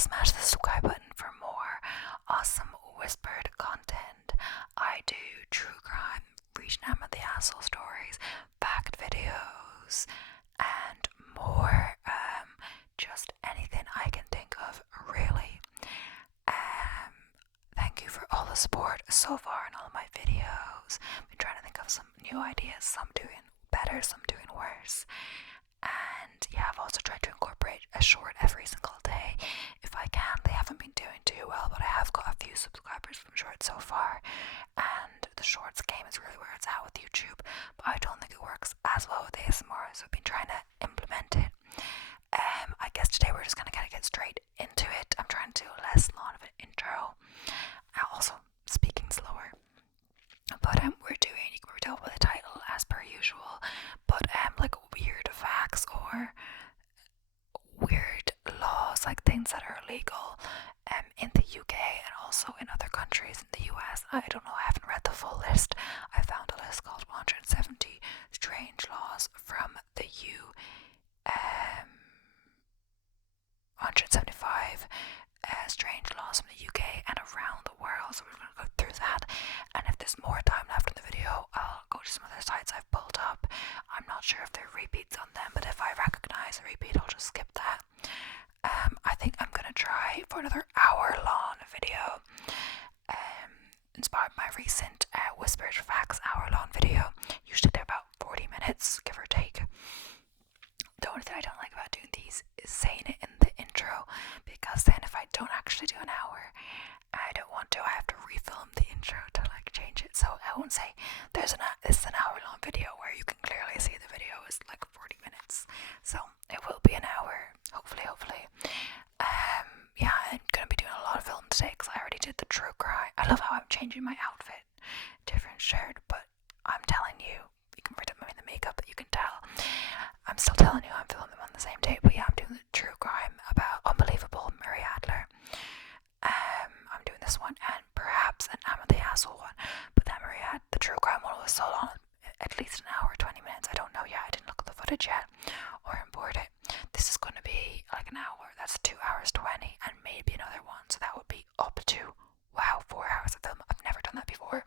smash the subscribe button for more awesome whispered content. I do true crime, reaching out with the asshole stories, fact videos, and more. Just anything I can think of, really. Thank you for all the support so far in all of my videos. Been trying to think of some new ideas, some doing better, some doing worse. And yeah, I've also tried to incorporate a short every single day if I can. They haven't been doing too well, but I have got a few subscribers from shorts so far, and the shorts game is really where it's at with YouTube, but I don't think it works as well with ASMR, so I've been trying to implement it. I guess today we're just gonna get straight into it. I'm trying to do less long of an intro, also speaking slower, but we're doing, you can tell by the title as per usual, but like weird facts or weird laws, like things that are illegal in the UK and also in other countries in the US. I don't know, I haven't read the full list. I found a list called 170 strange laws from the 175 strange laws from the UK and around the world, so we're going to go through that, and if there's more time left in the video I'll go to some other sites I've pulled up. I'm not sure if there are repeats on them, but if I recognize a repeat I'll just skip that. I think I'm going to try for another hour-long video, inspired by my recent Whispered Facts hour-long video. Usually they're about 40 minutes, give or take. The only thing I don't like about doing these is saying it in the intro, because then if I don't actually do an hour, I don't want to, I have to refilm the intro to like change it. So I won't say this is an hour long video where you can clearly see the video is like 40 minutes. So it will be an hour, hopefully. Yeah, I'm gonna be doing a lot of film today because I already did the true crime. I love how I'm changing my outfit, different shirt, but I'm telling you, you can read it in the makeup, but you can tell I'm still telling you I'm filming them on the same day. But yeah, I'm doing the true crime about unbelievable Mary Adler. I'm doing this one and perhaps an Am the Asshole one, but that the true crime one was so long, at least an hour 20 minutes. I don't know yet, I didn't look at the footage yet or import it. This is going to be like an hour, that's 2 hours 20, and maybe another one, so that would be up to, wow, 4 hours of film. I've never done that before.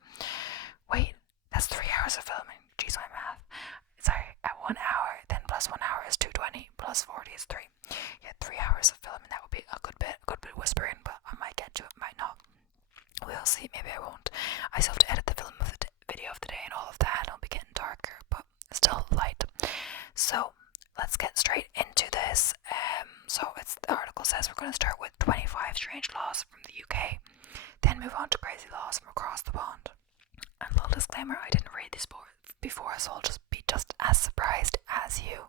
Wait, that's 3 hours of filming. Jeez, my math. Sorry, at 1 hour, then plus 1 hour is 220, plus 40 is 3. Yeah, 3 hours of filming, that would be a good bit of whispering, but I might get to it, might not. We'll see, maybe I won't. I still have to edit the film of the video of the day and all of that. It'll be getting darker, but still light. So let's get straight into this. The article says we're going to start with 25 strange laws from the UK, then move on to crazy laws from across the pond. And a little disclaimer, I didn't read these before, so I'll just be just as surprised as you.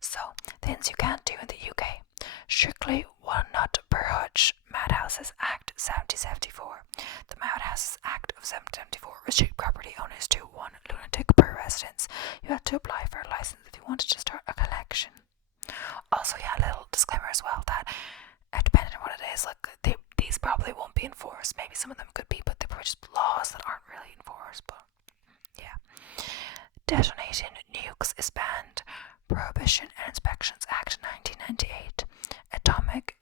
So, things you can't do in the UK. Strictly one nut per hutch. Madhouses Act 1774. The Madhouses Act of 1774 restricted property owners to one lunatic per residence. You had to apply for a license if you wanted to start a collection. Also, yeah, a little disclaimer as well that depending on what it is, like these probably won't be enforced. Maybe some of them could be, but they're just laws that aren't really enforced. But yeah, detonating nukes is banned. Prohibition and Inspections Act 1998. Atomic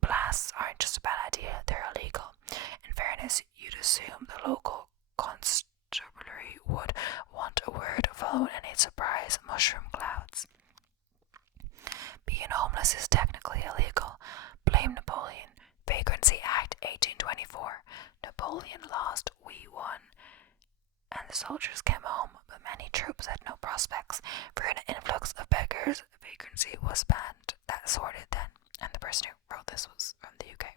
blasts aren't just a bad idea, they're illegal. In fairness, you'd assume the local constabulary would want a word following any surprise mushroom clouds. Being homeless is technically illegal. Blame Napoleon. Vagrancy Act 1824. Napoleon lost, we won. And the soldiers came home, but many troops had no prospects. For an influx of beggars, vagrancy was banned. That sorted then, and the person who wrote this was from the UK.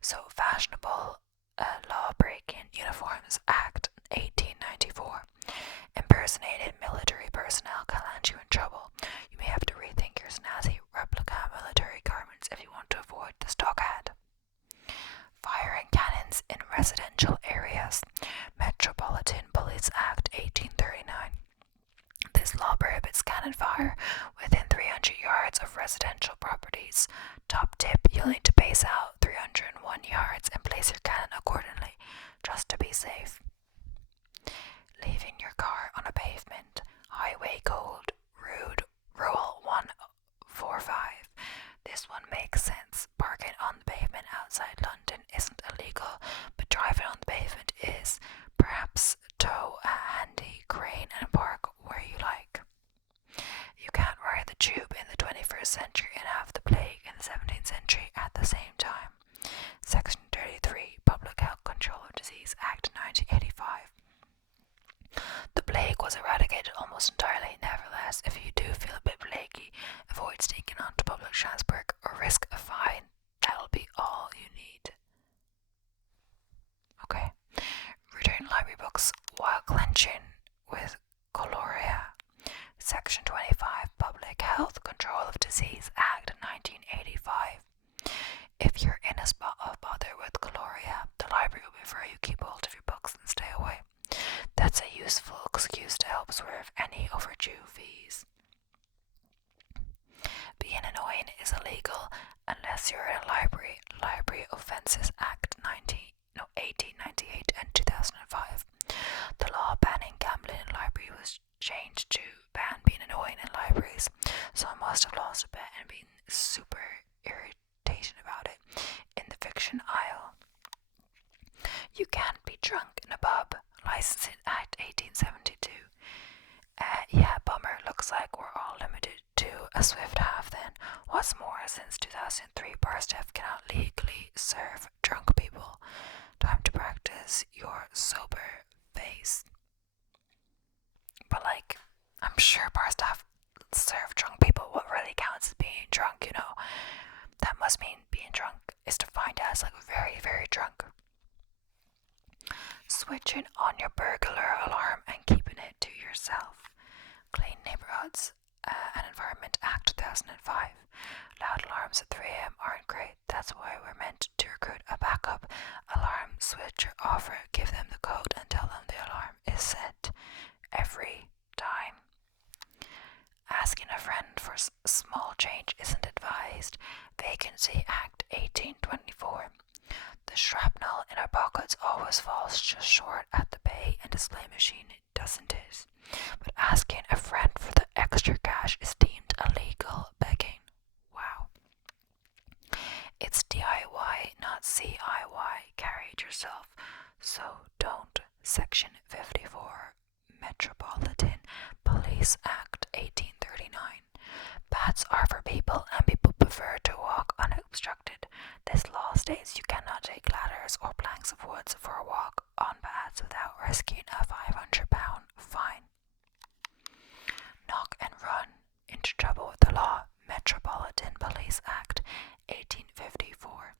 So, Fashionable Law-Breaking Uniforms Act 1894. Impersonated military personnel can land you in trouble. You may have to rethink your snazzy replica military garments if you want to avoid the stock ad. Firing cannons in residential areas. Metropolitan Police Act 1839. This law prohibits cannon fire within 300 yards of residential properties. Top tip, you'll need to pace out 301 yards and place your cannon accordingly, just to be safe. Leaving your car on a pavement. Highway Code, Rule 145. This one makes sense. Christmas, if you do feel a bit flaky, avoid sneaking onto public transport or risk a fine. That'll be all you need. Okay. Return library books while clenching with cholera. Section 25, Public Health Control of Disease Act 1985. If you're in a spot of bother with cholera, the library will prefer you keep hold of your books and stay away. That's a useful excuse to help swerve any overdue fees. Being annoying is illegal unless you're in a library. Library Offences Act 1898 and 2005. The law banning gambling in library was changed to ban being annoying in libraries, so I must have lost a bet and been super irritated about it in the fiction aisle. You can't be drunk in a pub. Licensing Act 1872. Yeah, bummer. Looks like we're all limited to a swift half then. What's more, since 2003, bar staff cannot legally serve drunk people. Time to practice your sober face. But like, I'm sure bar staff serve drunk people. What really counts as being drunk, you know? That must mean being drunk is defined as like very, very drunk. Switching on your burglar alarm and keeping it to yourself. Clean Neighborhoods and Environment Act 2005. Loud alarms at 3 a.m. aren't great. That's why we're meant to recruit a backup alarm switcher offer. Give them the code and tell them the alarm is set every time. Asking a friend for small change isn't advised. Vacancy Act 1824. The shrapnel in our pockets always falls just short at the pay and display machine, doesn't it? But asking a friend for the extra cash is deemed illegal begging. Wow. It's DIY, not CIY. Carry it yourself, so don't. Section 54, Metropolitan Police Act 1839. Paths are for people, and people prefer to walk unobstructed. This law states you cannot take ladders or planks of wood for a walk on paths without risking a £500 fine. Knock and run. Into trouble with the law. Metropolitan Police Act 1854.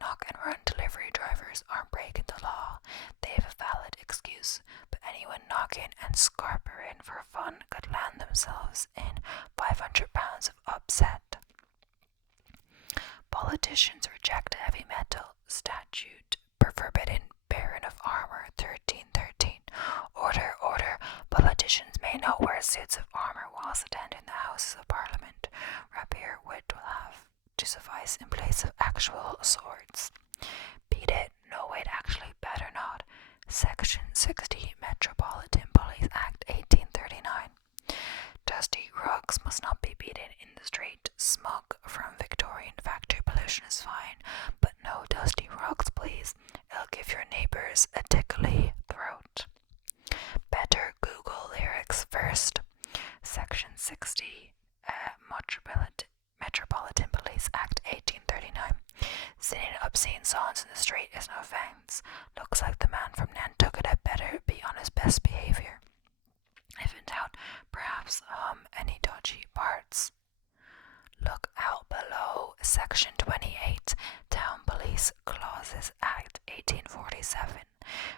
Knock and run delivery drivers aren't breaking the law. They have a valid excuse, but anyone knocking and scarpering for fun could land themselves in £500 of upset. Politicians reject heavy metal statute forbidding bearing of armor 1313. Order, order. Politicians may not wear suits of armor whilst attending the Houses of Parliament. Rapier wit will have to suffice in place of actual swords. Beat it. No, wait, actually, better not. Section 60, Metropolitan Police Act 1839. Dusty rugs must not be beaten in the street. Smog from Victorian factory pollution is fine, but no dusty rugs, please. It'll give your neighbours a tickly throat. Better Google lyrics first. Section 60, Metropolitan Police Act 1839. Singing obscene songs in the street is no offence. Looks like the man from Nantucket had better be on his best behaviour. If in doubt, perhaps any dodgy parts. Look out below. Section 28, Town Police Clauses Act 1847.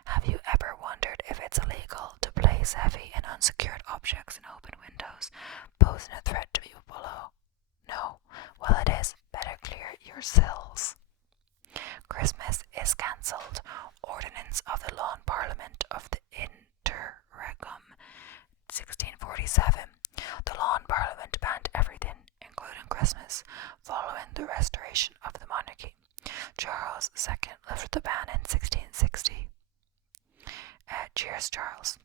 Have you ever wondered if it's illegal to place heavy and unsecured objects in open windows, posing a threat to people below? No. Well, it is. Better clear your sills. Christmas is cancelled. Ordinance of the Lawn Parliament of the Interregnum 1647. The Lawn Parliament banned everything, including Christmas, following the restoration of the monarchy. Charles II lifted the ban in 1660. Cheers, Charles.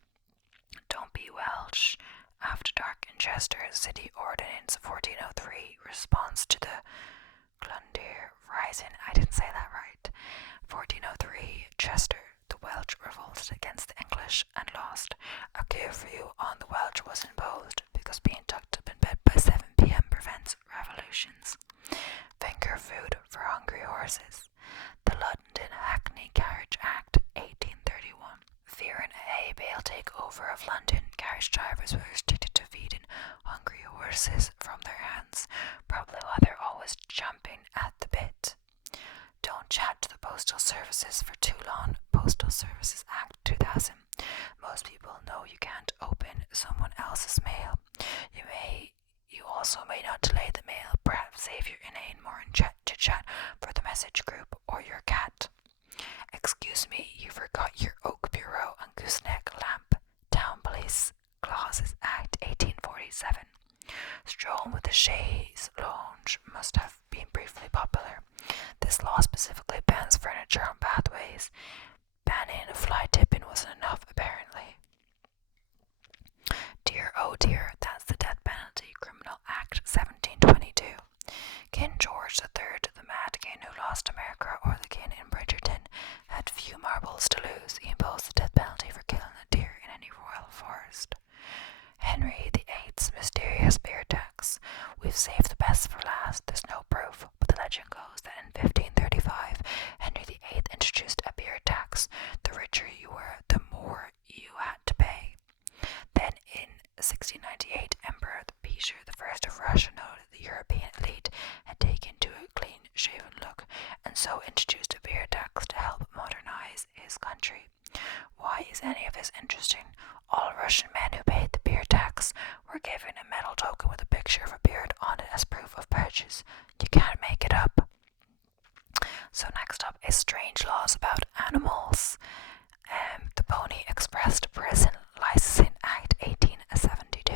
Don't be Welsh. After Dark in Chester, City Ordinance 1403, response to the Clundeer Rising. I didn't say that right. 1403, Chester. The Welsh revolted against the English and lost. A curfew on the Welsh was imposed because being tucked up in bed by 7 p.m. prevents revolutions. Finger food for hungry horses. The London Hackney Carriage Act 1831. Fearing a hay bale takeover of London, carriage drivers were restricted to feeding hungry horses from their hands, probably while they're always jumping at the bit. Don't chat to the postal services for too long. Postal Services Act 2000. Most people know you can't open someone else's mail. You also may not delay the mail, perhaps save your inane more in to chat for the message group or your cat. Excuse me, you forgot your oak bureau and gooseneck lamp. Town Police Clauses Act 1847. Strolling with the chaise lounge must have been briefly popular. This law specifically bans furniture on pathways. Banning fly tipping wasn't enough, apparently. Dear, oh dear, that's the death penalty. Criminal Act 1722. King George III, the mad king who lost America, or the king in Bridgerton, had few marbles to lose. He imposed the death penalty for killing a deer in any royal forest. Henry VIII's mysterious beer tax. We've saved the best for last. There's no proof, but the legend goes that in 1535, Henry VIII introduced a beer tax. The richer you were, the more you had to pay. Then in 1698, Emperor Peter I of Russia noted the European elite had taken to a clean-shaven look, and so introduced a beer tax to help modernize his country. Why is any of this interesting? All Russian men who paid the beer tax were given a metal token with a picture of a beard on it as proof of purchase. You can't make it up. So next up is strange laws about animals. The Pony Express Prison Licensing Act 1872.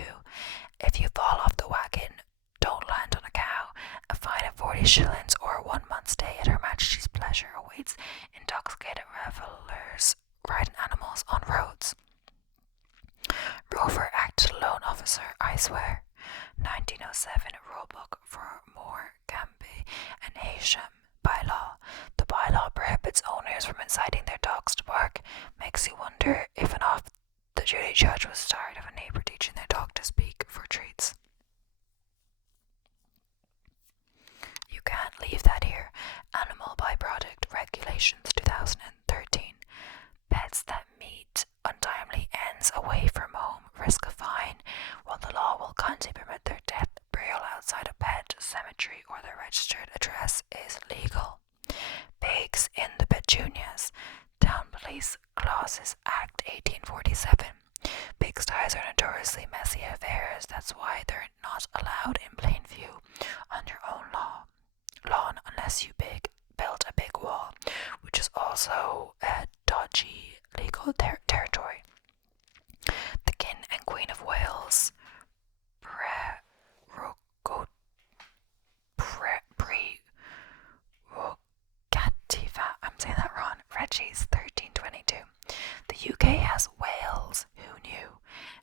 If you fall off the wagon, don't land on a cow. A fine of 40 shillings or a 1 month stay at Her Majesty's pleasure awaits intoxicated revelers riding animals on roads. Rover acted loan officer, I swear. 1907 rulebook for Moore, Gamby and Heysham bylaw. The bylaw prohibits owners from inciting their dogs to bark. Makes you wonder if an off-the-duty judge was tired of a neighbour teaching their dog to speak for treats. You can't leave that here. Animal Byproduct Regulations 2013. Pets that meet untimely ends away from home risk a fine, while the law will constantly permit their death, burial outside a pet cemetery or their registered address is legal. Pigs in the petunias. Town Police Clauses Act 1847. Pigsties are notoriously messy affairs. That's why they're not allowed in plain view on your own lawn unless you built a big wall, which is also a dodgy legal territory. The King and Queen of Wales prerogativa, I'm saying that wrong, Reggie's 1322. The UK has whales, who knew?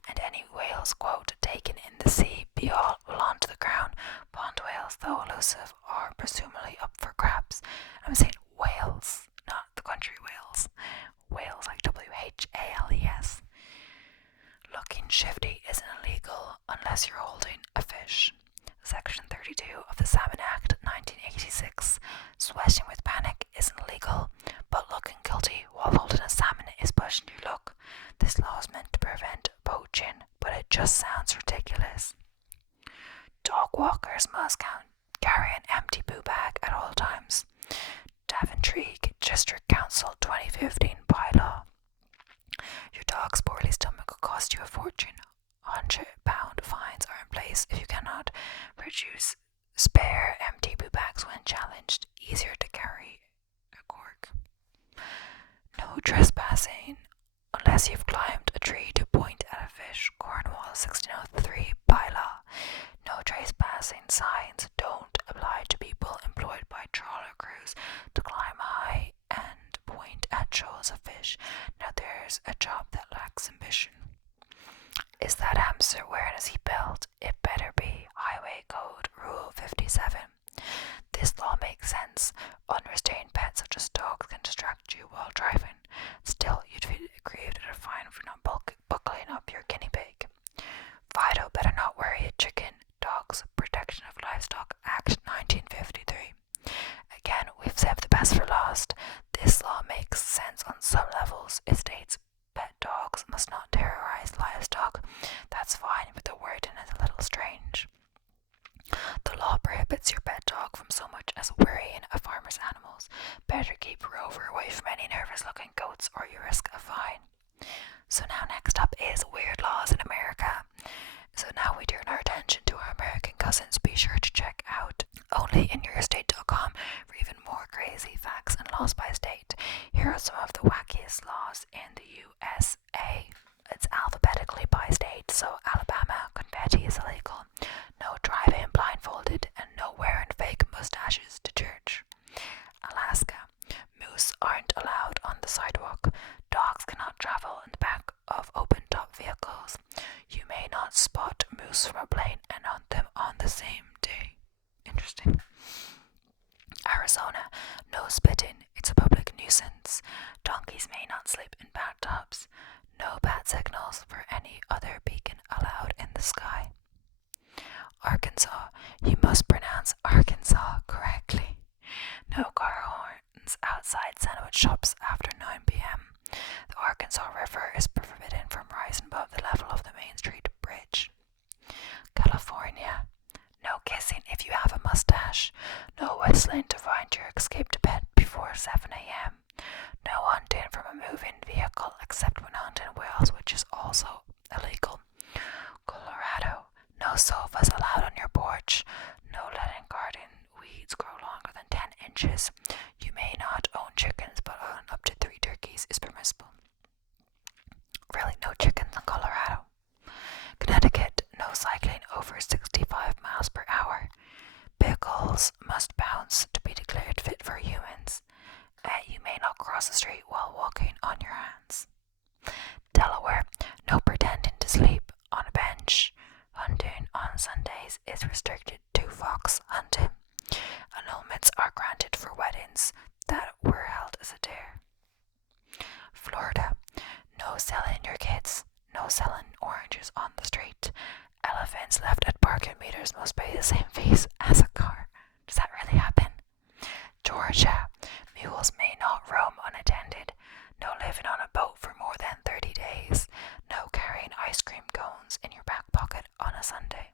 And any whales, quote, taken in the sea belong to the crown. Pond whales, though elusive, are presumably up for grabs. I'm saying whales, not the country Wales. Whales like W-H-A-L-E-S. Looking shifty isn't illegal unless you're holding a fish. Section 32 of the Salmon Act 1986. Sweating with panic isn't illegal, but looking guilty while holding a salmon is pushing your luck. This law is meant to prevent poaching, but it just sounds ridiculous. Dog walkers must carry an empty poo bag at all times. Daventry District Council 2015 bylaw. Your dog's poorly stomach could cost you a fortune. £100 fines are in place if you cannot produce spare empty poo bags when challenged. Easier to carry a cork. No trespassing unless you've climbed a tree to point at a fish. Cornwall 1603 bylaw. No trespassing signs don't apply to people employed by trawler crews to climb high and point at shoals of fish. Now there's a job that lacks ambition. Is that hamster wearing a seatbelt? It better be. Highway Code Rule 57. This law makes sense. Unrestrained pets such as dogs can distract you while driving. Still, you'd be aggrieved at a fine for not buckling up your guinea pig. Fido better not worry a chicken. Dogs Protection of Livestock Act 1953. Again, we've saved the best for last. This law makes sense on some levels. It states pet dogs must not terrorize livestock. That's fine, but the word Arizona, no spitting, it's a public nuisance. Donkeys may not sleep in bathtubs. No bat signals for any other beacon allowed in the sky. Arkansas, you must pronounce Arkansas correctly. No car horns outside sandwich shops after 9 p.m. The Arkansas River is forbidden from rising above the level of the Main Street Bridge. California, no kissing if you have a mustache. No whistling to find your escaped pet before 7 a.m. No hunting from a moving vehicle except when hunting whales, which is also illegal. Colorado, no sofas allowed on your porch. No letting garden weeds grow longer than 10 inches. You may not own chickens, but owning up to 3 turkeys is permissible. Really, no chickens in Colorado. Connecticut, no cycling over 65 miles per hour. Vehicles must bounce to be declared fit for humans. You may not cross the street while walking on your hands. Delaware, no pretending to sleep on a bench. Hunting on Sundays is restricted to fox hunting. Annulments are granted for weddings that were held as a dare. Florida, no selling your kids. No selling oranges on the street. Elephants left at parking meters must pay the same fees as a car. Does that really happen? Georgia, mules may not roam unattended. No living on a boat for more than 30 days. No carrying ice cream cones in your back pocket on a Sunday.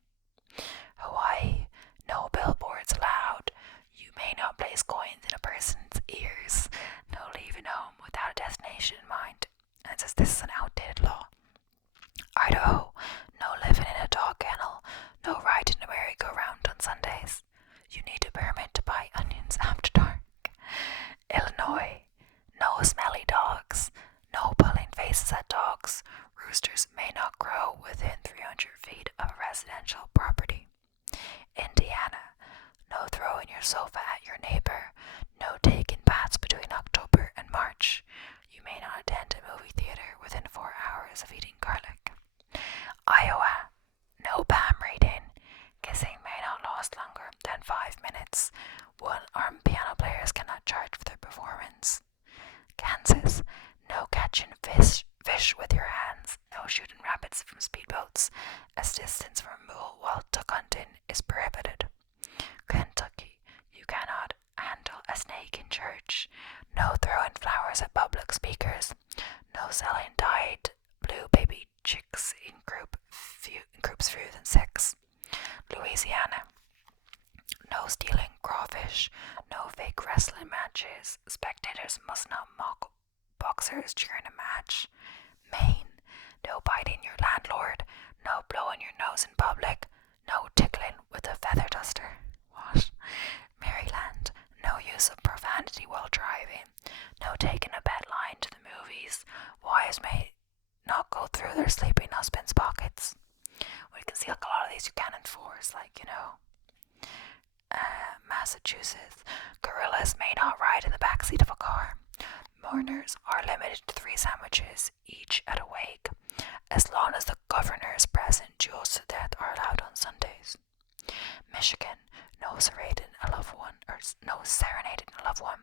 Hawaii, no billboards allowed. You may not place coins in a person's ears. No leaving home without a destination in mind. And it says this is an outdated law. Idaho, no living in a dog kennel. No riding a merry-go-round on Sundays. You need a permit to buy onions after dark. Illinois, no smelly dogs. No pulling faces at dogs. Roosters may not grow within 300 feet of a residential property. Indiana, no throwing your sofa at your neighbor. No taking baths between October and March. You may not attend a movie theater within 4 hours of eating garlic. Iowa, no palm reading. Kissing may not last longer than 5 minutes. One-armed piano players cannot charge for their performance. Kansas, no catching fish with your hands. No shooting rabbits from speedboats. As distance from mule while duck hunting is prohibited. Kentucky, you cannot handle a snake in church. No throwing flowers at public speakers. No selling dyed blue baby chicks in groups fewer than 6. Louisiana, no stealing crawfish. No fake wrestling matches. Spectators must not mock boxers during a match. Maine, no biting your landlord. No blowing your nose in public. No tickling with a feather duster. What? Maryland, no use of profanity while driving. No taking a pet line to the movies. Wives may not go through their sleeping husband's pockets. We can see like a lot of these you can enforce, Massachusetts, gorillas may not ride in the backseat of a car. Mourners are limited to 3 sandwiches each at a wake. As long as the governor is present, duels to death are allowed on Sundays. Michigan, no serenading a loved one,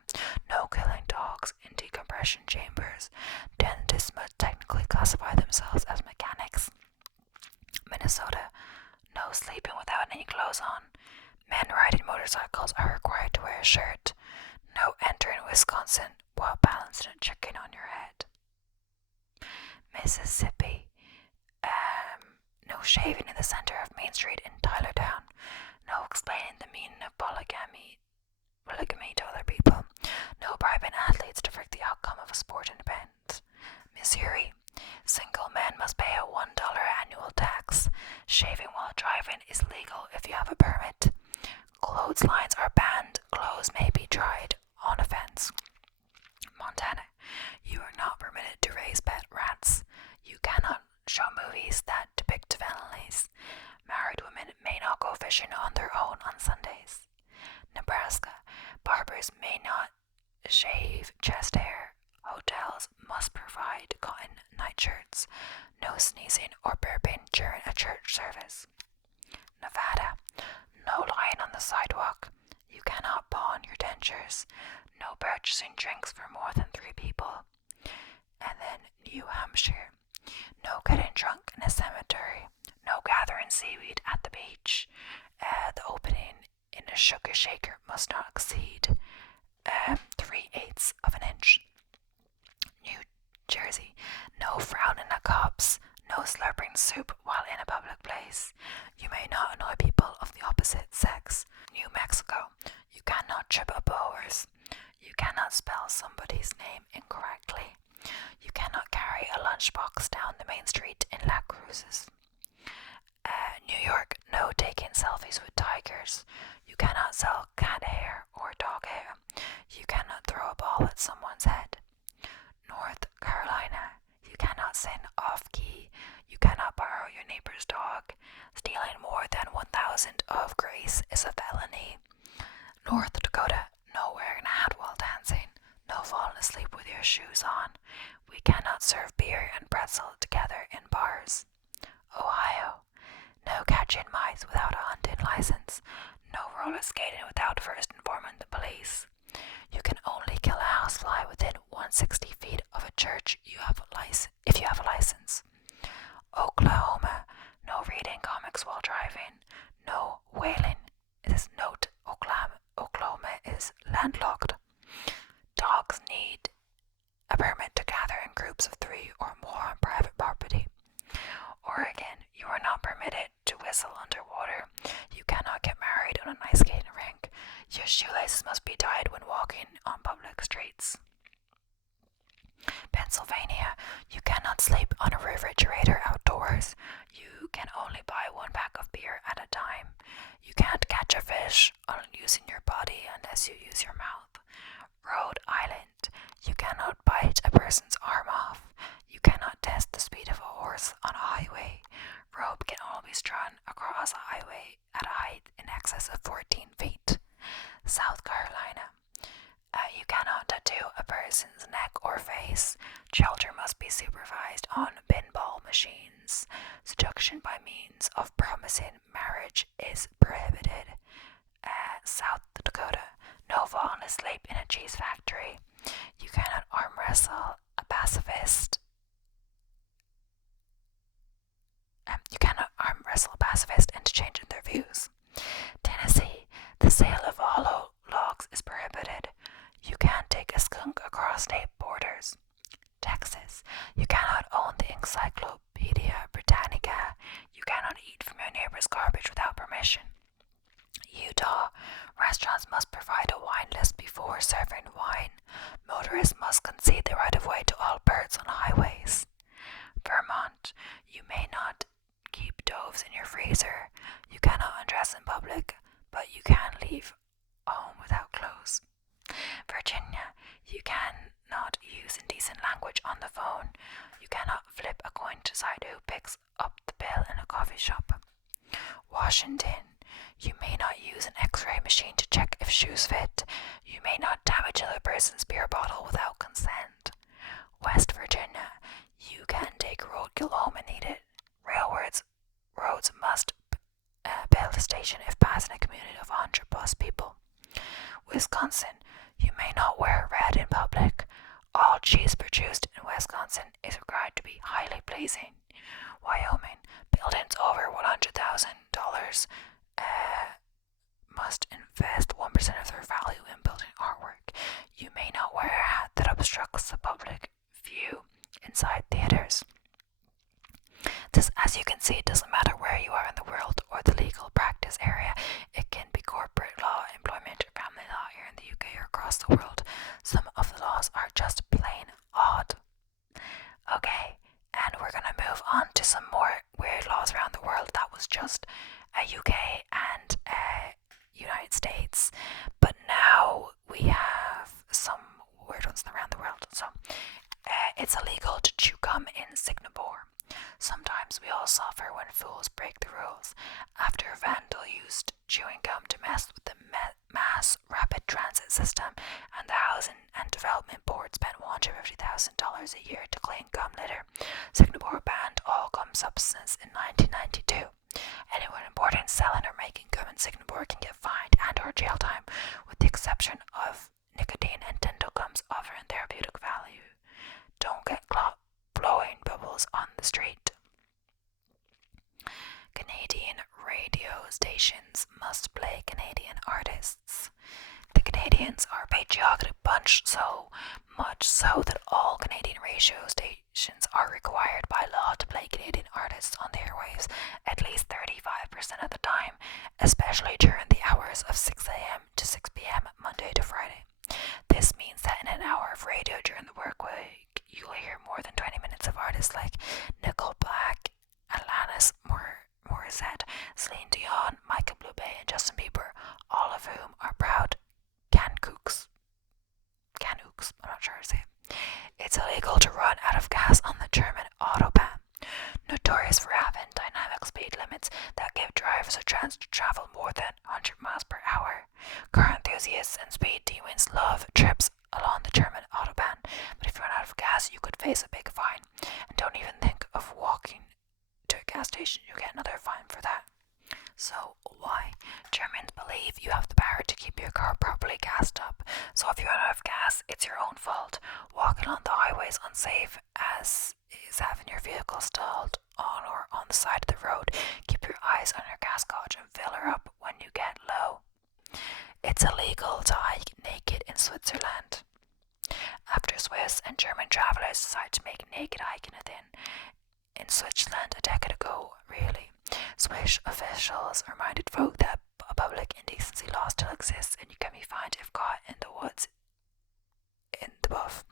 no killing dogs in decompression chambers. Dentists must technically classify themselves as mechanics. Minnesota, no sleeping without any clothes on. Men riding motorcycles are required to wear a shirt. No entering Wisconsin while balancing a chicken on your head. Mississippi, no shaving in the center of Main Street in Tylertown. No explaining the meaning of polygamy to other people. No bribing athletes to predict the outcome of a sporting event. Missouri, single men must pay a $1 annual tax. Shaving while driving is legal if you have a permit. Clotheslines are banned. Clothes may be dried on a fence. Montana, you are not permitted to raise pet rats. You cannot show movies that depict felonies. Married women may not go fishing on their own on Sundays. Nebraska, barbers may not shave chest hair. Hotels must provide cotton nightshirts. No sneezing or burping during a church service. Nevada, no lying on the sidewalk. You You cannot pawn your dentures. No purchasing drinks for more than 3 people. And then New Hampshire. No getting drunk in a cemetery. No gathering seaweed at the beach. The opening in a sugar shaker must not exceed 3/8 of an inch. New Jersey. No frowning at cops. No slurping soup while in a public place. You may not annoy people of the opposite sex. New Mexico. You cannot trip up a horse. You cannot spell somebody's name incorrectly. You cannot carry a lunchbox down the main street in La Cruces. New York. No taking selfies with tigers. You cannot sell cat hair or dog hair. You cannot throw a ball at someone's head. North Carolina. You cannot sing off-key. You cannot borrow your neighbor's dog. Stealing more than 1,000 of grace is a felony. North Dakota. No wearing a hat while dancing. No falling asleep with your shoes on. We cannot serve beer and pretzel together in bars. Ohio. No catching mice without a hunting license. No roller skating without first informing the police. You can only kill a housefly within 160 feet of a church if you have a license. Oklahoma. No reading comics while driving. No whaling. This note, Oklahoma is landlocked. Dogs need a permit to gather in groups of 3 or more on private property. Oregon. You are not permitted to whistle underwater. You cannot get married on an ice skating rink. Your shoelaces must be tied when walking on public streets. Pennsylvania. You cannot sleep on a refrigerator outdoors. You can only buy 1 pack of beer at a time. You can't catch a fish on using your body unless you use your mouth. Rhode Island. You cannot bite a person's arm off. You cannot test the speed of a horse on a highway. Rope can only be strung across a highway at a height in excess of 14 feet. South Carolina. You cannot tattoo a person's neck or face. Children must be supervised on pinball machines. Seduction by means of promising marriage is prohibited. South Dakota. No falling asleep in a cheese factory. You cannot arm wrestle a pacifist. Into changing their views. Tennessee. The sale of hollow logs is prohibited. You can't take a skunk across state borders. Texas. You cannot own the Encyclopedia Britannica. You cannot eat from your neighbor's garbage without permission. Utah. Restaurants must provide a wine list before serving wine. Motorists must concede the right of way to all birds on highways. Vermont. You may not keep doves in your freezer. You cannot undress in public, but you can leave home without clothes. Virginia. You cannot use indecent language on the phone. You cannot flip a coin to decide who picks up the bill in a coffee shop. Washington. You may not use an X-ray machine to check if shoes fit. You may not damage another person's beer bottle without consent. West Virginia. You can take roadkill home and eat it. Roads must build a station if passing a community of 100 plus people. Wisconsin. You may not wear red in public. All cheese produced in Wisconsin is required to be highly pleasing. Wyoming. Buildings over $100,000 must invest 1% of their value in building artwork. You may not wear a hat that obstructs the public view inside theaters. As you can see, it doesn't matter where you are in the world or the legal practice area. It can be corporate law, employment, or family law here in the UK or across the world. Some of the laws are just plain odd. Okay, and we're going to move on to some more weird laws around the world. That was just a UK and a United States, but now we have some weird ones around the world. So it's illegal to chew gum in Singapore. Sometimes we all suffer when fools break the rules. After a vandal used chewing gum to mess with the mass rapid transit system, and the Housing and Development Board spent $150,000 a year to clean gum litter, Singapore banned all gum substances in 1992. Anyone importing, selling, or making gum in Singapore can get fined and or jail time, talkative bunch, so much so that all Canadian radio stations are required by law to play Canadian artists on the airwaves at least 35% of the time, especially during the hours of 6 a.m. to 6 p.m. Monday to Friday. This means that in an hour of radio during the work week, you'll hear more than 20 minutes of artists like Nicole Black, Alanis Morissette, Celine Dion, Michael Bublé, and Justin Bieber, all of whom are proud Canucks, I'm not sure how to say it. It's illegal to run out of gas on the German autobahn, notorious for having dynamic speed limits that give drivers a chance to travel more than 100 miles per hour. Car enthusiasts and speed demons love trips along the German autobahn, but if you run out of gas, you could face a big fine. And don't even think of walking to a gas station, you get another fine for that. So why? Germans believe you have the power to keep your car properly gassed up. So if you run out of gas, it's your own fault. Walking on the highway is unsafe, as is having your vehicle stalled on or on the side of the road. Keep your eyes on your gas gauge and fill her up when you get low. It's illegal to hike naked in Switzerland. After Swiss and German travellers decided to make naked hiking a thing in Switzerland a decade ago, really. Swiss officials reminded folk that a public indecency law still exists and you can be fined if caught in the woods in the buff.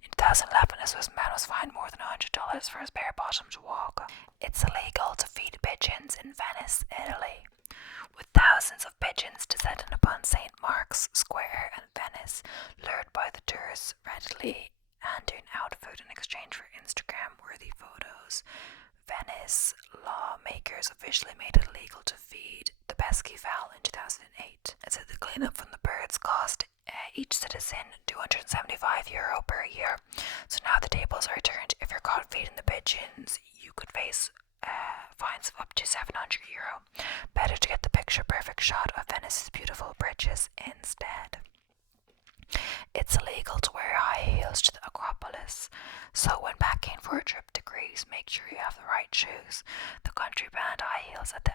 In 2011, a Swiss man was fined more than $100 for his bare bottomed walk. It's illegal to feed pigeons in Venice, Italy. With thousands of pigeons descending upon St. Mark's Square in Venice, lured by the tourists readily handing out food in exchange for Instagram-worthy photos, Venice lawmakers officially made it illegal to feed the pesky fowl in 2008. And so the cleanup from the birds cost each citizen €275 per year. So now the tables are turned. If you're caught feeding the pigeons, you could face fines of up to €700. Better to get the picture-perfect shot of Venice's beautiful bridges instead. It's illegal to wear high heels to the Acropolis, so when packing for a trip to Greece, make sure you have the right shoes. The country banned high heels at the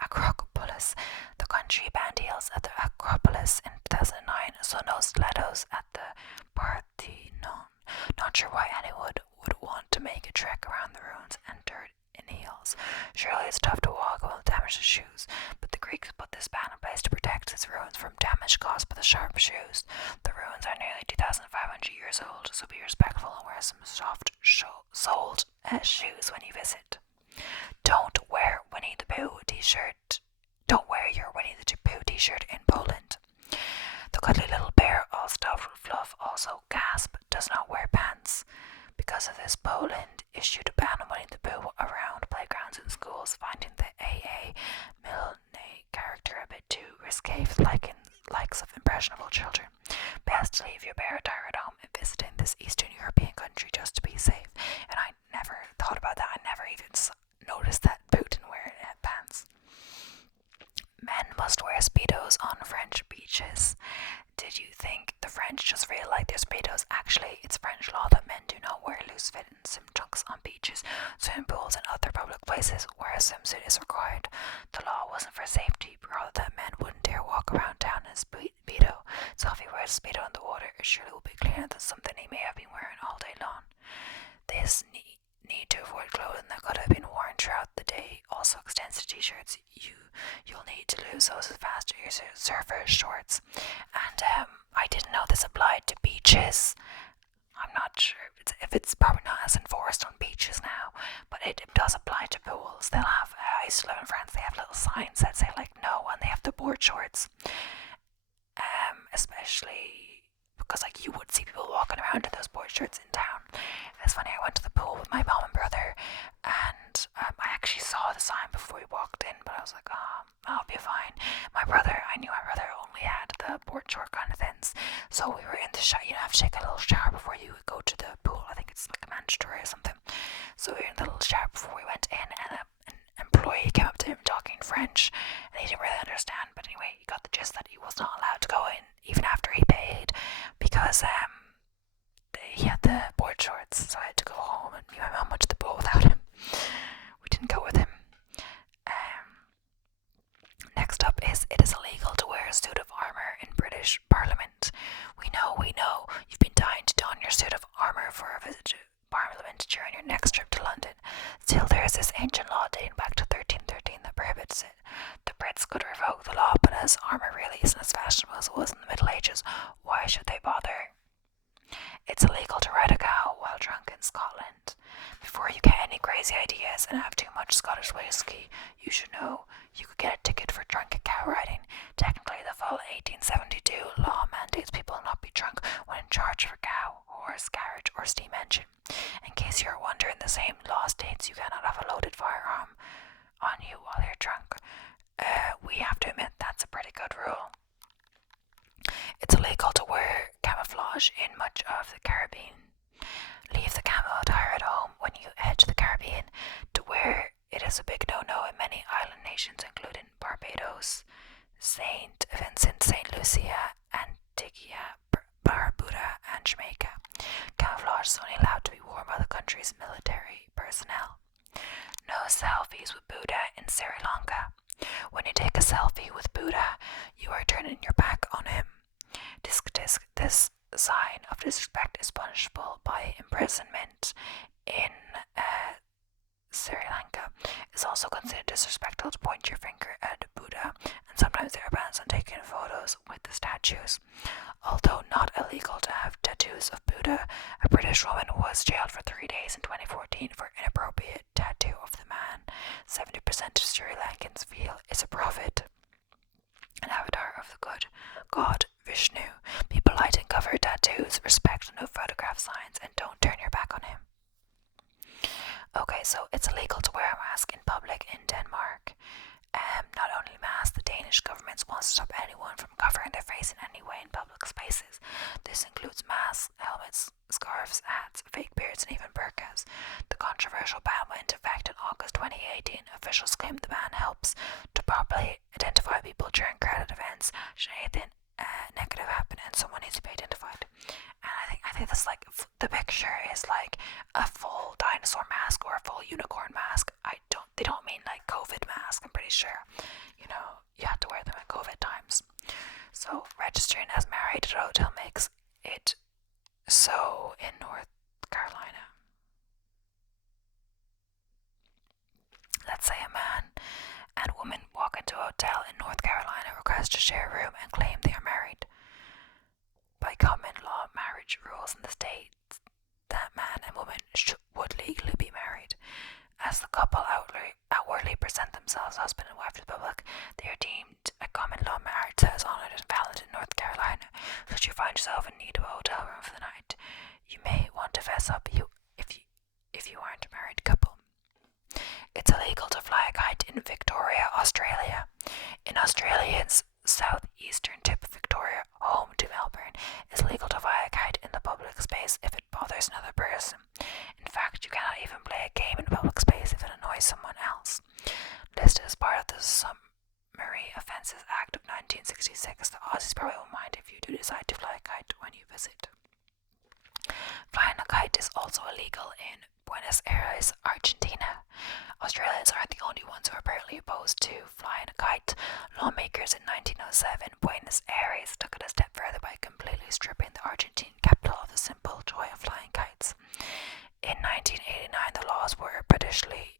Acropolis. The country banned heels at the Acropolis in 2009, so no stilettos at the Parthenon. Not sure why anyone would want to make a trek around the ruins entered in heels. Surely it's tough to walk with damaged shoes, but the Greeks put this ban in place to protect its ruins from damage caused by the sharp shoes. The ruins are nearly 2,500 years old, so be respectful and wear some soft-soled shoes when you visit. Don't wear Winnie the Pooh t-shirt. Don't wear your Winnie the Pooh t-shirt in Poland. The cuddly little bear, all stuffed with fluff, also gasp, does not wear pants. Because of this, Poland issued a ban on Winnie the Pooh around playgrounds and schools, finding the A.A. Milne character a bit too risque for the likes of impressionable children. Best to leave your bear attire at home and visiting this Eastern European country just to be safe. And I never thought about that. I never even noticed that Pooh didn't wear pants. Men must wear Speedos on French beaches. Did you think the French just really like their Speedos? Actually, it's French law that men do not wear loose-fitting swim trunks on beaches, swimming pools, and other public places where a swimsuit is required. The law wasn't for safety, but rather that men wouldn't dare walk around town in a Speedo. So if he wears a Speedo in the water, it surely will be cleaner than something he may have been wearing all day long. This need to avoid clothing that could have been worn throughout the day also extends to t-shirts. You'll need to lose those as fast as your surfer shorts. And I didn't know this applied to beaches. I'm not sure if it's probably not as enforced on beaches now, but it does apply to pools. They'll have, I used to live in France, they have little signs that say like no, and they have the board shorts. Especially because like you would see people walking around in those board shorts in town. And it's funny, I went to the pool with my mom and brother, and I actually saw the sign before we walked in, but I was like, I'll be fine. I knew my brother only had the board short kind of things, so we were in the shower. You have to take a little shower before you go to the pool. I think it's like a mandatory or something. So we were in the little shower before we went in, and an employee came up to him talking French, and he didn't really understand, but anyway, he got the gist that he was not allowed to go in even after he paid, because he had the board shorts, so I had to go home, and me and my mum went to the pool without him. We didn't go with him. Next up is, it is illegal to wear a suit of armour in British Parliament. We know. You've been dying to don your suit of armour for a visit to Parliament during your next trip to London. Still, there is this ancient law dating back to 1313 that prohibits it. The Brits could revoke the law, but as armour really isn't as fashionable as it was in the Middle Ages, why should they bother? It's illegal to ride a cow while drunk in Scotland. Before you get any crazy ideas and have too much Scottish whiskey, you should know you could get a ticket for drunken cow riding. Technically, the full 1872 law mandates people not be drunk when in charge of a cow, horse, carriage, or steam engine. In case you're wondering, the same law states you cannot have a loaded firearm on you while you're drunk. We have to admit that's a pretty good rule. It's illegal to wear camouflage in much of the Caribbean. Leave the camo attire at home when you head to the Caribbean. To wear it is a big no-no in many island nations, including Barbados, St. Vincent, St. Lucia, Antigua, Barbuda, and Jamaica. Camouflage is only allowed to be worn by the country's military personnel. No selfies with Buddha in Sri Lanka. When you take a selfie with Buddha, you are turning your back on him. This sign of disrespect is punishable by imprisonment in Sri Lanka. It's also considered disrespectful to point your finger at Buddha, and sometimes there are bans on taking photos with the statues. Although not illegal to have tattoos of Buddha, a British woman was jailed for 3 days in 2014 for inappropriate tattoo of the man 70% of Sri Lankans feel is a prophet, an avatar of the good god Vishnu. Be polite and cover tattoos, respect no photograph signs, and don't turn your back on him. Okay, so it's illegal to wear a mask in public in Denmark. Not only masks, the Danish government wants to stop anyone from covering their face in any way in public spaces. This includes masks, helmets, scarves, hats, fake beards, and even burqas. The controversial ban went into effect in August 2018. Officials claim the ban helps to properly identify people during crowded events. Should anything negative happen and someone needs to be identified. And I think this, like, the picture is like a full dinosaur mask or a full unicorn mask. They don't mean like COVID mask, I'm pretty sure. You have to wear them at COVID times. So registering as married at a hotel makes it so in North Carolina. Let's say a man and woman walk into a hotel in North Carolina, request to share a room, and claim they are married. By common law marriage rules in the state, that man and woman would legally be married. As the couple outwardly present themselves husband and wife to the public, they are deemed a common law marriage that is honoured and valid in North Carolina. Should you find yourself in need of a hotel room for the night, you may want to fess up if you aren't a married couple. It's illegal to fly a kite in Victoria, Australia. In Australia's southeastern tip of Victoria, home to Melbourne, it's illegal to fly a kite in the public space if it bothers another person. In fact, you cannot even play a game in public space if it annoys someone else. Listed as part of the Summary Offences Act of 1966, the Aussies probably won't mind if you do decide to fly a kite when you visit. Flying a kite is also illegal in Buenos Aires, Argentina. Australians aren't the only ones who are apparently opposed to flying a kite. Lawmakers in 1907, Buenos Aires took it a step further by completely stripping the Argentine capital of the simple joy of flying kites. In 1989, the laws were partially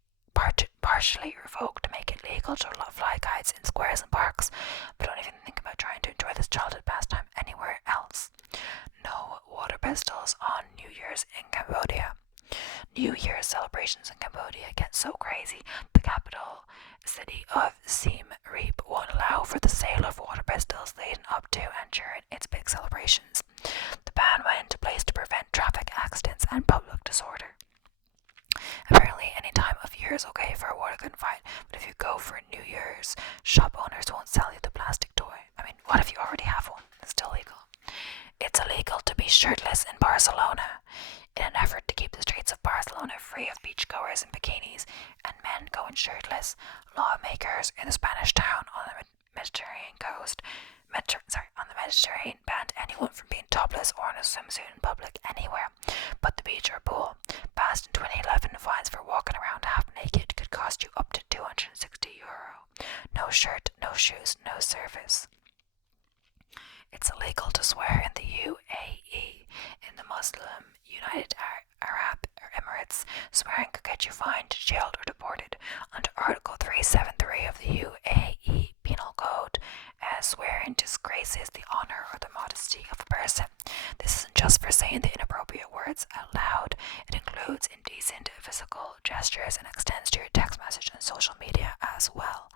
revoked to make it legal to fly kites in squares and parks, but don't even think about trying to enjoy this childhood pastime anywhere else. No water pistols on New Year's in Cambodia. New Year's celebrations in Cambodia get so crazy, the capital city of Siem Reap won't allow for the sale of water pistols leading up to and during its big celebrations. The ban went into place to prevent traffic accidents and public disorder. Apparently, any time of year is okay for a water gun fight, but if you go for New Year's, shop owners won't sell you the plastic toy. I mean, what if you already have one? It's still legal. It's illegal to be shirtless in Barcelona. In an effort to keep the streets of Barcelona free of beachgoers in bikinis and men going shirtless, lawmakers in the Spanish town on the Mediterranean banned anyone from being topless or in a swimsuit in public anywhere but the beach or pool. Passed in 2011, fines for walking around half naked could cost you up to €260. No shirt, no shoes, no service. It's illegal to swear in the just for saying the inappropriate words out loud. It includes indecent physical gestures and extends to your text message and social media as well.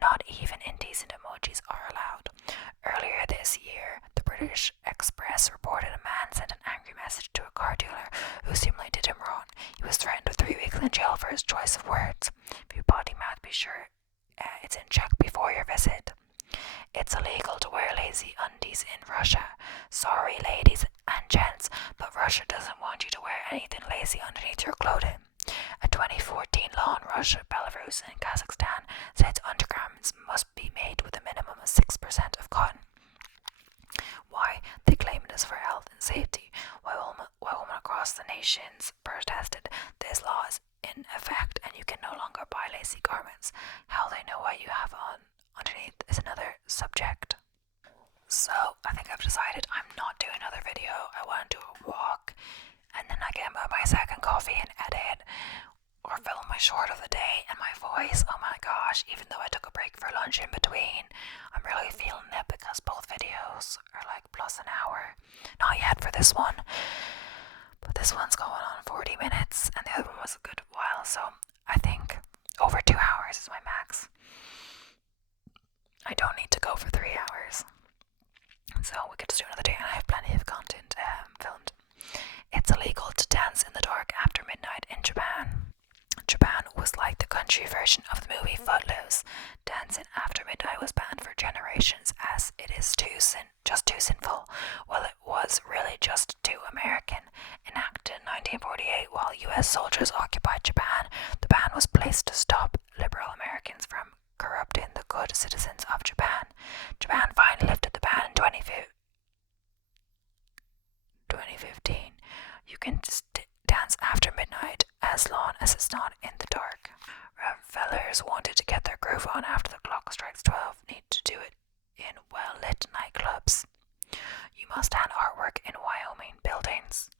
Not even indecent emojis are allowed. Earlier this year, the British Express reported a man sent an angry message to a car dealer who seemingly did him wrong. He was threatened with 3 weeks in jail for his choice of words. If you potty mouth, be sure it's in check before your visit. It's illegal to wear lazy undies in Russia. Sorry, ladies and gents, but Russia doesn't want you to wear anything lazy underneath your clothing. A 2014 law in Russia, Belarus, and Kazakhstan says undergarments must be made with a minimum of 6% of cotton. Why? They claim it is for health and safety. While women across the nations protested, this law is in effect and you can no longer buy lacy garments. How they know what you have on underneath is another subject. So I think I've decided I'm not doing another video. I want to do a walk and then I get my second coffee and edit or film my short of the day. And my voice, oh my gosh, even though I took a break for lunch in between, I'm really feeling it because both videos are like plus an hour. Not yet for this one, but this one's going on 40 minutes and the other one was a good while, so I think over 2 hours is my max. I don't need to go for 3 hours, so we could just do another day and I have plenty of content filmed. It's illegal to dance in the dark after midnight in Japan. Japan was like the country version of the movie Footloose. Dancing after midnight was banned for generations as it is just too sinful. Well, it was really just too American. Enacted in 1948 while US soldiers occupied Japan, the ban was placed to stop liberal Americans from corrupting the good citizens of Japan. Japan finally lifted the ban in 2015. You can dance after midnight as long as it's not in the dark. Fellers wanted to get their groove on after the clock strikes 12 need to do it in well-lit nightclubs. You must hand artwork in Wyoming buildings.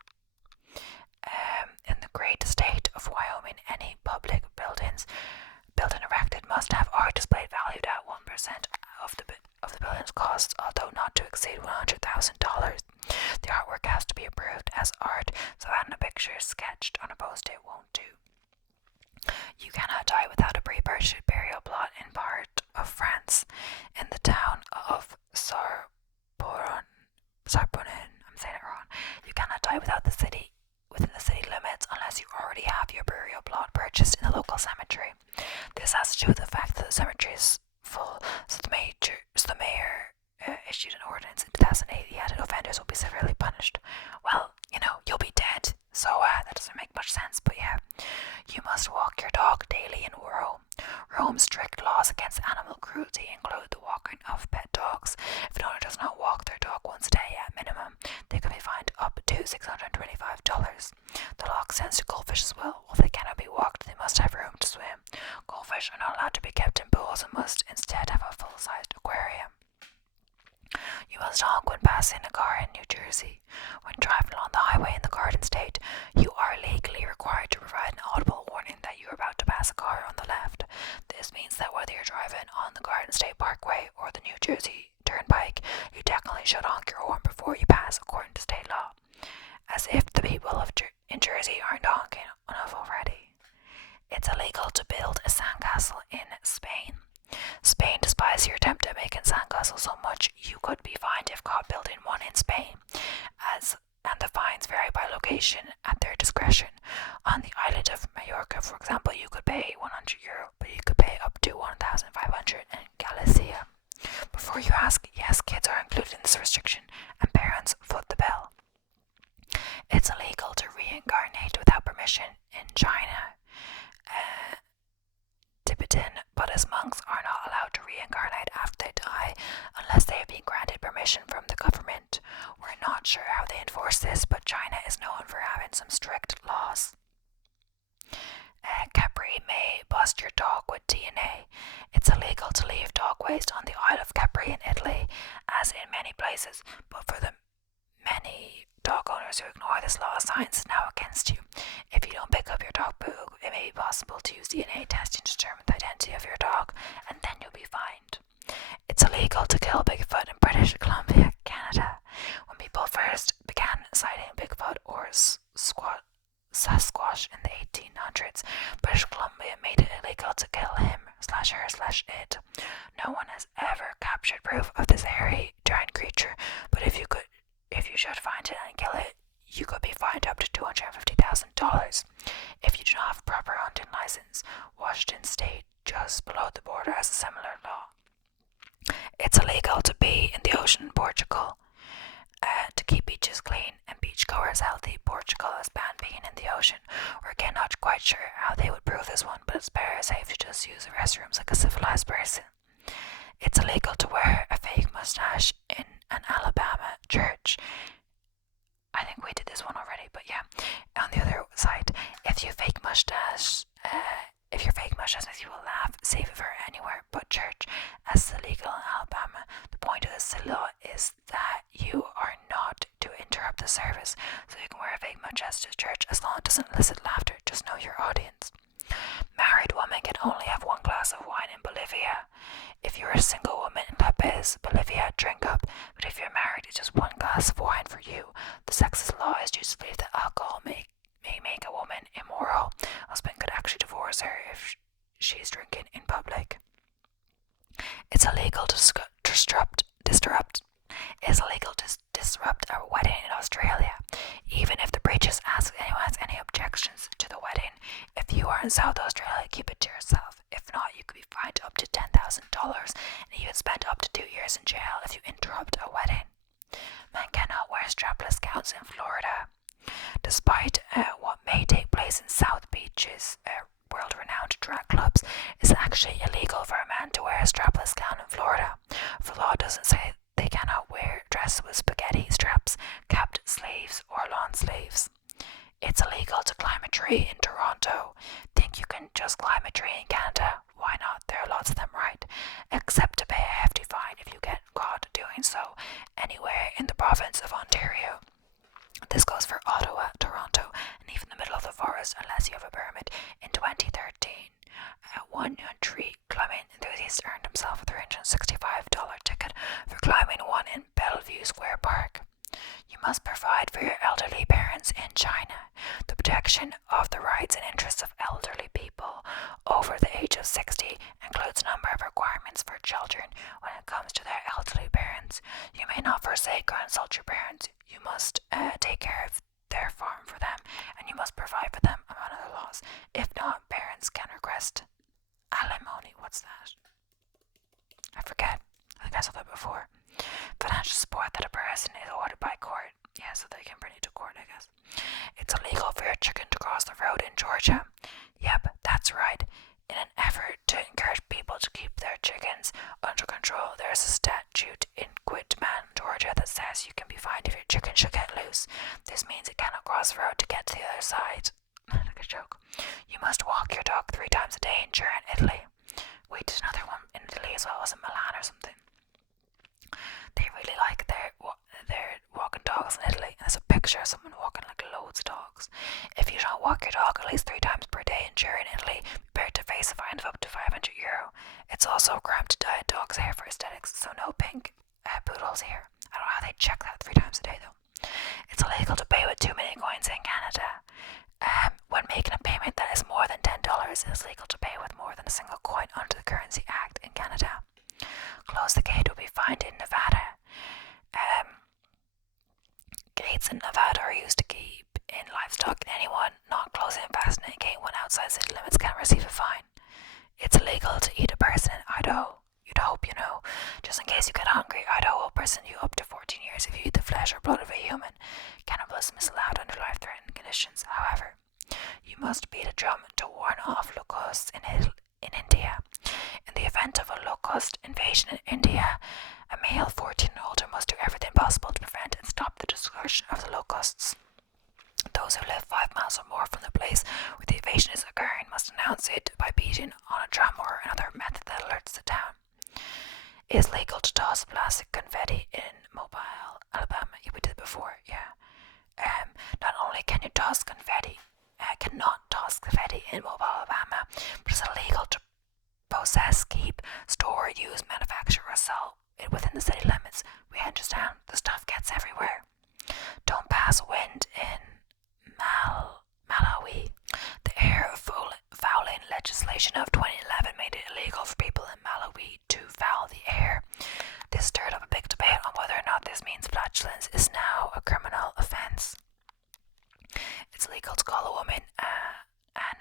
In the great state of Wyoming, any public buildings built and erected must have art displayed valued at 1% of the building's costs, although not to exceed $100,000. The artwork has to be approved as art, so having a picture sketched on a post-it won't do. You cannot die without a pre-purchased burial plot in part of France, in the town of Sarponen. I'm saying it wrong. You cannot die within the city limits unless you already have your burial plot purchased in the local cemetery. This has to do with the fact that the cemetery is full, so the mayor issued an ordinance in 2008 that offenders will be severely punished. Well, you'll be dead, so that doesn't make much sense, but yeah. You must walk your dog daily in Rome. Rome's strict laws against animal cruelty include the walking of pet dogs. If an owner does not walk their dog once a day at minimum, they can be fined up to $625. The law extends to goldfish as well. While they cannot be walked, they must have room to swim. Goldfish are not allowed to be kept in pools and must instead have a full-sized aquarium. You must honk when passing a car in New Jersey. When driving along the highway in the Garden State, you are legally required to provide an audible warning that you are about to pass a car on the left. This means that whether you're driving on the Garden State Parkway or the New Jersey Turnpike, you definitely should honk your horn before you pass, according to state law. As if the people in Jersey aren't honking enough already. It's illegal to build a sandcastle in Spain. Spain despises your attempt at making sandcastles so much you could be fined if caught building one in Spain, and the fines vary by location at their discretion. On the island of Mallorca, for example, you could pay €100, but you could pay up to 1,500 in Galicia. Before you ask, yes, kids are included in this restriction, and parents foot the bill. It's illegal to reincarnate without permission in China. Tibetan Buddhist monks are not allowed to reincarnate after they die unless they have been granted permission from the government. We're not sure how they enforce this, but China is known for having some strict laws. Capri may bust your dog with DNA. It's illegal to leave dog waste on the Isle of Capri in Italy, as in many places, but for the many dog owners who ignore this law, science is now against you. If you don't pick up your dog poo, it may be possible to use DNA testing to determine the identity of your dog, and then you'll be fined. It's illegal to kill Bigfoot in British Columbia, Canada. When people first began sighting keep beaches clean and beachgoers healthy, Portugal has banned peeing in the ocean. We're again not quite sure how they would prove this one, but it's better safe to just use the restrooms like a civilized person. It's illegal to wear a fake mustache in an Alabama church. I think we did this one already, but yeah. On the other side, if your fake mustache makes you laugh, save it for anywhere but church, as is illegal in Alabama. The point of this law is that you are not to interrupt the service, so you can wear a fake mustache to church as long as it doesn't elicit laughter. Just know your audience. Married women can only have one glass of wine in Bolivia. If you're a single woman in La Paz, Bolivia, drink up, but if you're married, it's just one glass of wine for you. The sexist law is used to believe that alcohol may make a woman immoral. A husband could actually divorce her if she's drinking in public. It's illegal to disrupt a wedding in Australia, even if the breaches ask anyone has any objections to the wedding. If you are in South Australia, keep it to yourself. If not, you could be fined up to $10,000 and even spend up to 2 years in jail if you interrupt a wedding. Men cannot wear strapless gowns in Florida. Despite what may take place in South Beach's world-renowned drag clubs, it's actually illegal for a man to wear a strapless gown in Florida. For the law doesn't say they cannot wear dresses with spaghetti straps, capped sleeves, or lawn sleeves. It's illegal to climb a tree in Toronto. Think you can just climb a tree in Canada? Why not? There are lots of them, right? Except to pay a hefty fine if you get caught doing so anywhere in the province of Ontario. This goes for Ottawa, Toronto, and even the middle of the forest unless you have a permit. In 2013, one tree climbing enthusiast earned himself a $365 ticket for climbing one in Bellevue Square Park. You must provide for your elderly parents in China. The protection of the rights and interests of elderly people over the age of 60 includes a number of requirements for children when it comes to their elderly parents. You may not forsake or insult your parents. You must take care of their farm for them, and you must provide for them, among other laws. If not, parents can request alimony. What's that? I forget. I think I saw that before. Financial support that a person is ordered by court. Yeah, so they can bring you to court, I guess. It's illegal for a chicken to cross the road in Georgia. Yep, that's right. In an effort to encourage people to keep their chickens under control, there's a statute in Quitman, Georgia, that says you can be fined if your chicken should get loose. This means it cannot cross the road to get to the other side. Like a joke. You must walk your dog 3 times a day in Turin, Italy. We did another one in Italy as well. It was in Milan or something. They really like their walking dogs in Italy. And there's a picture of someone walking like loads of dogs. If you don't walk your dog at least 3 times per day in Turin, Italy, prepare to face a fine of up to €500. It's also a crime to dye a dog's hair for aesthetics, so no pink poodles here. I don't know how they check that 3 times a day though. It's illegal to pay with too many coins in Canada. When making a payment that is more than $10, it is legal to pay with more than a single coin under the Currency Act in Canada. Close the gate will be fined in Nevada. Gates in Nevada are used to keep in livestock, and anyone not closing and fastening a gate when outside city limits can receive a fine. It's illegal to eat a person in Idaho. You'd hope you know. Just in case you get hungry, Idaho will prison you up to 14 years if you eat the flesh or blood of a human. Cannibalism is allowed under life-threatening conditions. However, you must beat a drum to warn off locusts in India. In the event of a locust invasion in India, a male 14 and older must do everything possible to prevent and stop the dispersion of the locusts. Those who live 5 miles or more from the place where the invasion is occurring must announce it by beating on a drum or another method that alerts the town. It is legal to toss plastic confetti in Mobile, Alabama. Yeah, we did it before, yeah. Not only can you toss confetti, cannot toss confetti in Mobile, Alabama, but it's illegal to possess, keep, store, use, manufacture, or sell it within the city limits. We understand the stuff gets everywhere. Don't pass wind in Malawi. The air fouling legislation of 2011 made it illegal for people in Malawi to foul the air. This stirred up a big debate on whether or not this means flatulence is now a criminal offense. It's legal to call a woman an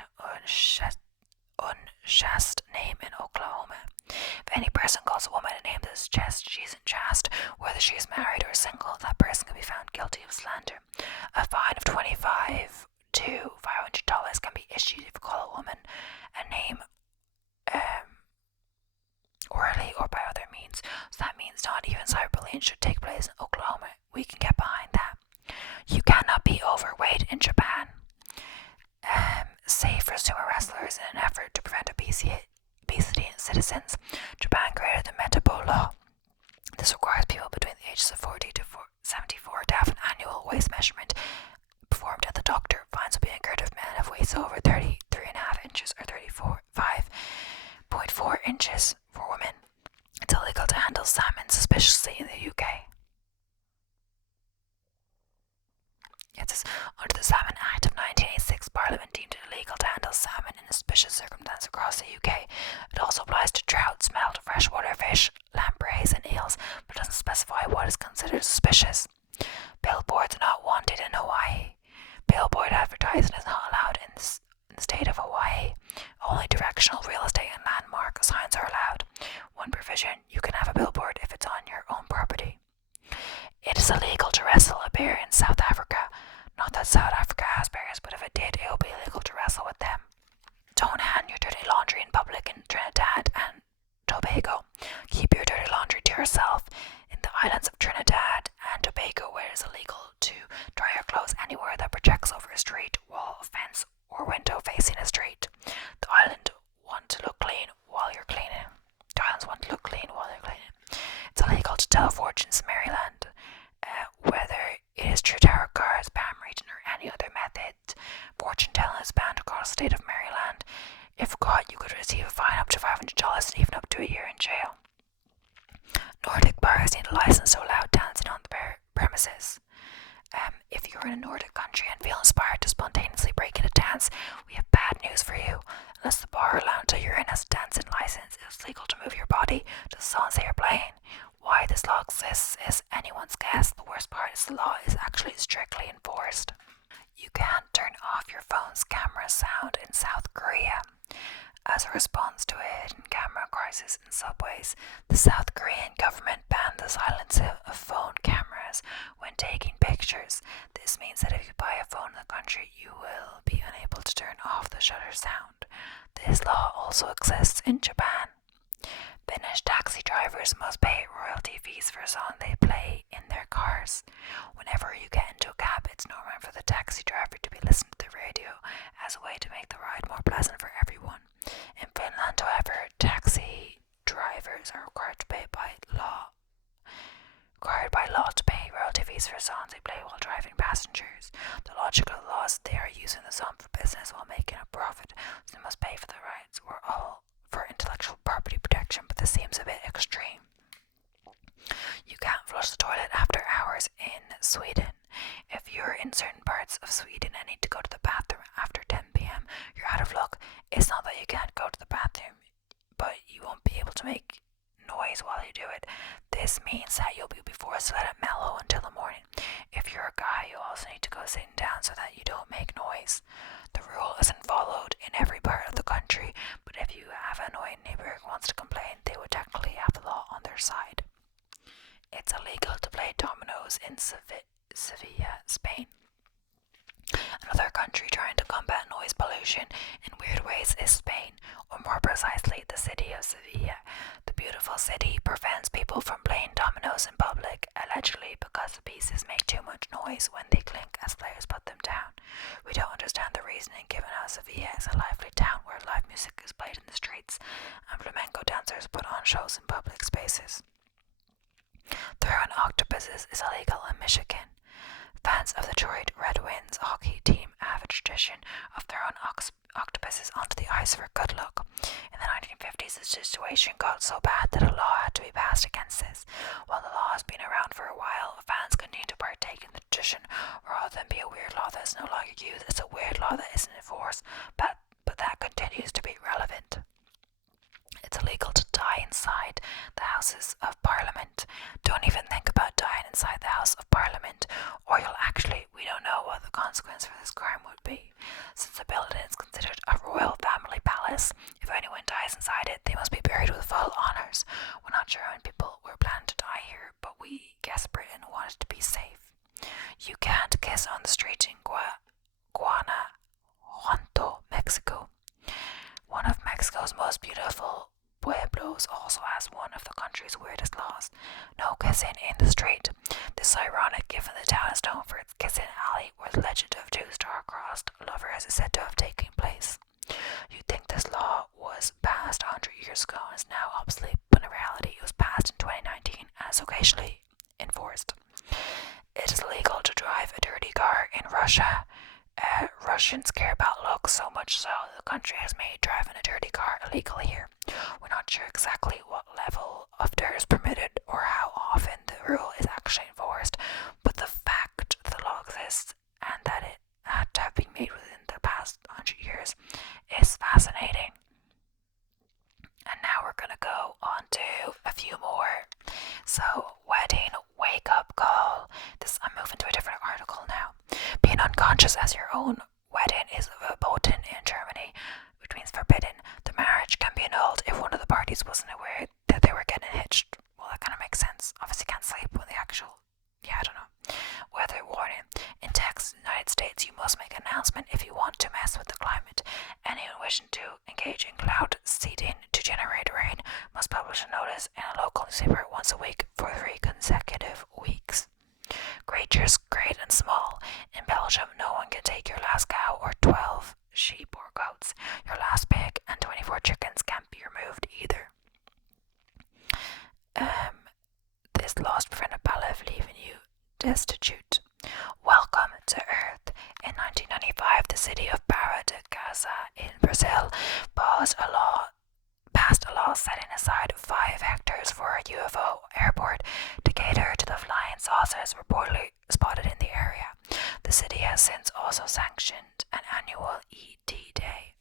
unchaste name in Oklahoma. If any person calls a woman a name that is chaste, she isn't chaste, whether she is married or single. slander. A fine of $25 to $500 can be issued if you call a woman a name orally or by other means. So that means not even cyberbullying should take place in Oklahoma. We can get behind that. You cannot be overweight in Japan. Save for sumo wrestlers in an effort to prevent obesity in citizens, Japan created the Metabo Law. This requires people between the ages of 40 to 74 to have an annual waist measurement performed at the doctor. Fines will be incurred if men have waists over 33.5 inches or 35.4 inches for women. It's illegal to handle salmon suspiciously in the UK. It says, under the Salmon Act of 1986, Parliament deemed it illegal to handle salmon in a suspicious circumstance across the UK. It also applies to trout, smelt, freshwater fish, lampreys and eels, but doesn't specify what is considered suspicious. Billboards are not wanted in Hawaii. Billboard advertising is not allowed in the state of Hawaii. Only directional real estate and landmark signs are allowed. One provision, you can have a billboard if it's on your own property. It is illegal to wrestle a bear in South Africa. Not that South Africa has bears, but if it did, it would be illegal to wrestle with them. Don't hand your dirty laundry in public in Trinidad and Tobago. Keep your dirty laundry to yourself. In the islands of Trinidad and Tobago, where it is illegal to dry your clothes anywhere that projects over a street, wall, fence, or window facing a street. The islands want to look clean while you're cleaning. It's illegal to tell fortunes in Maryland. Whether it is true tarot cards, palm reading, or any other method, fortune telling is banned across the state of Maryland. If caught, you could receive a fine up to $500 and even up to a year in jail. Nordic bars need a license to allow dancing on the premises. If you're in a Nordic country and feel inspired to spontaneously break into dance, we have bad news for you. Unless the bar or lounge that you're in has a dancing license, it's legal to move your body to the songs that you're playing. Why this law exists is anyone's guess. The worst part is the law is actually strictly enforced. You can't turn off your phone's camera sound in South Korea. As a response to a hidden camera crisis in subways, the South Korean government banned the silencing of phone cameras when taking pictures. This means that if you buy a phone in the country, you will be unable to turn off the shutter sound. This law also exists in Japan. Finnish taxi drivers must pay royalty fees for a song they play in their cars. Whenever you get into a cab, it's normal for the taxi driver to be listening to the radio as a way to make the ride more pleasant for everyone. In Finland, however, taxi drivers are required by law to pay royalty fees for songs they play while driving passengers. The logic of the law is they are using the song for business while making a profit, so they must pay for the rights. We're all for intellectual property protection, but this seems a bit extreme. You can't flush the toilet after hours in Sweden. If you're in certain parts of Sweden and need to go to the bathroom after 10 p.m., you're out of luck. It's not that you can't go to the bathroom, but you won't be able to make noise while you do it. This means that you'll be forced to let it mellow until the morning. If you're a guy, you also need to go sitting down so that you don't make noise. The rule isn't followed in every part of the country, but if you have an annoying neighbor who wants to complain, they would technically have the law on their side. It's illegal to play dominoes in Sevilla, Spain. Another country trying to combat noise pollution in weird ways is Spain, or more precisely, the city of Sevilla. The beautiful city prevents people from playing dominoes in public, allegedly because the pieces make too much noise when they clink as players put them down. We don't understand the reasoning given how Sevilla is a lively town where live music is played in the streets and flamenco dancers put on shows in public spaces. Throwing octopuses is illegal in Michigan. Fans of the Detroit Red Wings hockey team have a tradition of throwing octopuses onto the ice for good luck. In the 1950s, the situation got so bad that a law had to be passed against this. While the law has been around for a while, fans continue to partake in the tradition rather than be a weird law that is no longer used. It's a weird law that isn't enforced, but that continues to be relevant. It's illegal to die inside the Houses of Parliament. Don't even think about dying inside the House of Parliament, or we don't know what the consequence for this crime would be. Since the building is considered a royal family palace, if anyone dies inside it, they must be buried with full honours. We're not sure how many people were planning to die here, but we guess Britain wanted to be safe. You can't kiss on the street in Guanajuato, Mexico. One of Mexico's most beautiful pueblos also has one of the country's weirdest laws: no kissing in the street. This is ironic given the town is known for its kissing alley, where the legend of two star-crossed lovers is said to have taken place. You'd think this law was passed 100 years ago and is now obsolete, but in reality it was passed in 2019 and is occasionally enforced. It is illegal to drive a dirty car in Russia. Russians care about looks so much so the country has made driving a dirty car illegal here. We're not sure exactly what level of dirt is permitted or how often the rule is actually enforced, but the fact the law exists and that it had to have been made within the past 100 years is fascinating. And now we're going to go on to a few more. So, wedding wake-up call. I'm moving to a different article now. Being unconscious as your own wedding is verboten in Germany, which means forbidden. The marriage can be annulled if one of the parties wasn't aware that they were getting hitched. Well, that kind of makes sense. Obviously, can't sleep when the actual, I don't know. Weather warning. In Texas, United States, you must make an announcement if you want to mess with the climate. Anyone wishing to engage in cloud seeding to generate rain must publish a notice in a local newspaper once a week for 3 consecutive weeks. Creatures great and small. In Belgium, no one can take your last cow or 12 sheep or goats. Your last pig and 24 chickens can't be removed either. This loss prevented Bala leaving you destitute. Welcome to Earth. In 1995, the city of Barra de Gaza in Brazil passed a law setting aside 5 hectares for a UFO airport to cater to the flying saucers reportedly spotted in the area. The city has since also sanctioned an annual ET Day.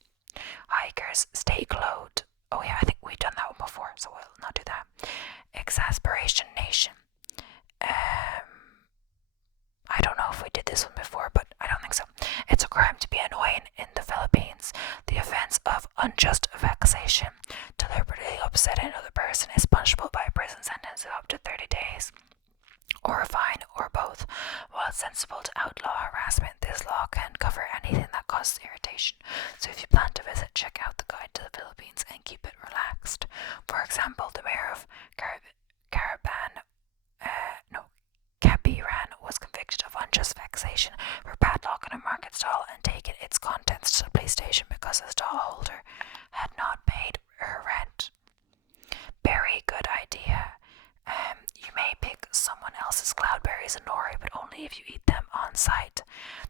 Hikers stay clothed. Oh yeah, I think we've done that one before, so we'll not do that. Exasperation Nation. I don't know if we did this one before, but I don't think so. It's a crime to be annoying in the Philippines. The offense of unjust vexation, deliberately upsetting another person, is punishable by a prison sentence of up to 30 days, or a fine, or both. While it's sensible to outlaw harassment, this law can cover anything that causes irritation. So if you plan to visit, check out the guide to the Philippines and keep it relaxed. For example, the mayor of Cabiran was convicted of unjust vexation for padlocking a market stall and taking its contents to the police station because the stallholder had not paid her rent. Very good idea. You may pick someone else's cloudberries and nori, but only if you eat them on site.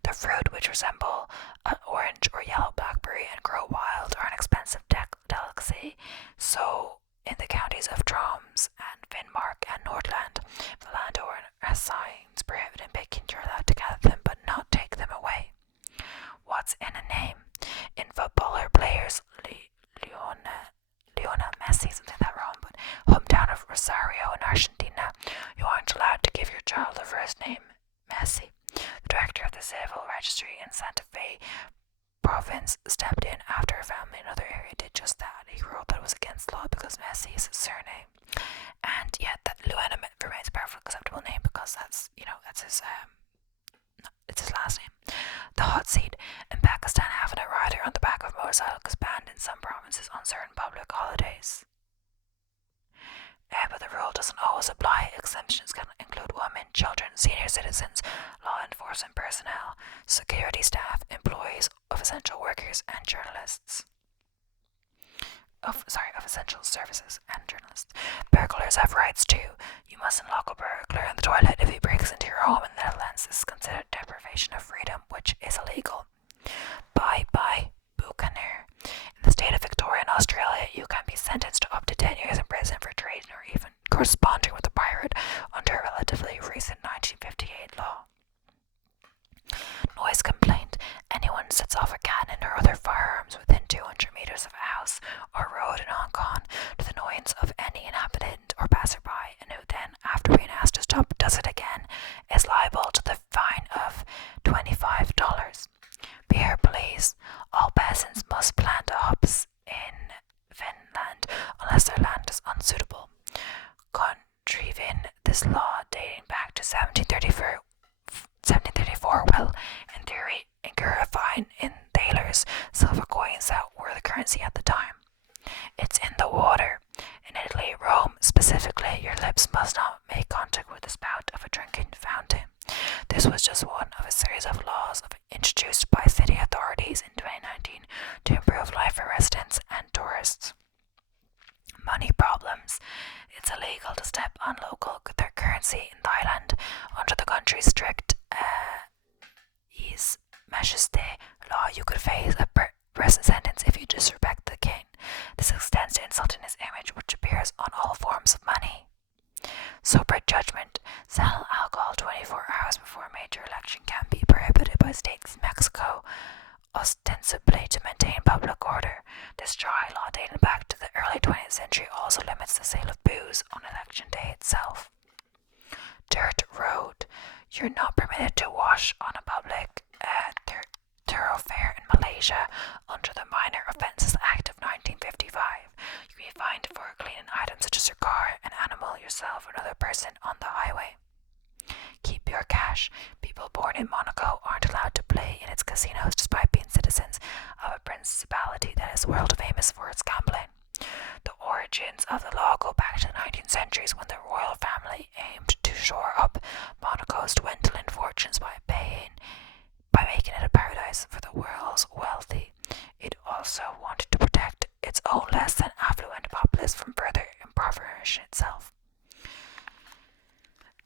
The fruit, which resemble an orange or yellow blackberry and grow wild, are an expensive delicacy. So, in the counties of Troms and Finnmark and Nordland, the landowner has signs prohibiting picking. You're allowed to gather them, but not take them away. What's in a name? In footballer players, Lionel Messi, something that wrong, but hometown of Rosario in Argentina, you aren't allowed to give your child the first name Messi. The director of the civil registry in Santa Fe province stepped in after a family in another area did just that. He wrote that it was against law because Messi is his surname, and yet that Luana remains a perfectly acceptable name because that's his it's his last name. The hot seat. In Pakistan, having a rider on the back of a motorcycle is banned in some provinces on certain public holidays. But the rule doesn't always apply. Exemptions can include women, children, senior citizens, law enforcement personnel, security staff, employees of essential workers, and journalists. Of essential services and journalists. Burglars have rights too. You must unlock a burglar in the toilet if he breaks into your home in the Netherlands. This is considered deprivation of freedom, which is illegal. Bye-bye, buccaneer. In the state of Victoria in Australia, you can be sentenced to up to 10 years in prison for trading or even corresponding with a pirate under a relatively recent 1958 law. Noise complaint. Anyone sets off a cannon or other firearms within 200 meters of a house or road in Hong Kong to the annoyance of any inhabitant or passerby, and who then, after being asked to stop, does it again, is liable to the fine of $25. Beer, please. All peasants must plant hops in Finland unless their land is unsuitable. Contriving this law dating back to 1734 series of laws introduced by city authorities in 2019 to improve life for residents and tourists. Money problems. It's illegal to step on local currency in Thailand under the country's strict Ease Majesté law. You could face a prison sentence if you disrespect the king. This extends to insulting his image, which appears on all forms of money. Sober judgment. Sell alcohol 24 hours before a major election can be prohibited by states in Mexico, ostensibly to maintain public order. This dry law, dating back to the early 20th century, also limits the sale of booze on election day itself. Dirt road. You're not permitted to wash on a public thoroughfare in Malaysia under the Minor Offences Act of 1955. You can be fined for cleaning items such as your car, an animal, yourself, or another person on the highway. Keep your cash. People born in Monaco aren't allowed to play in its casinos despite being citizens of a principality that is world famous for its gambling. The origins of the law go back to the 19th centuries when the royal family aimed to shore up Monaco's dwindling fortunes by making it a paradise for the world's wealthy. It also wanted to protect its own less than affluent populace from further impoverishing itself.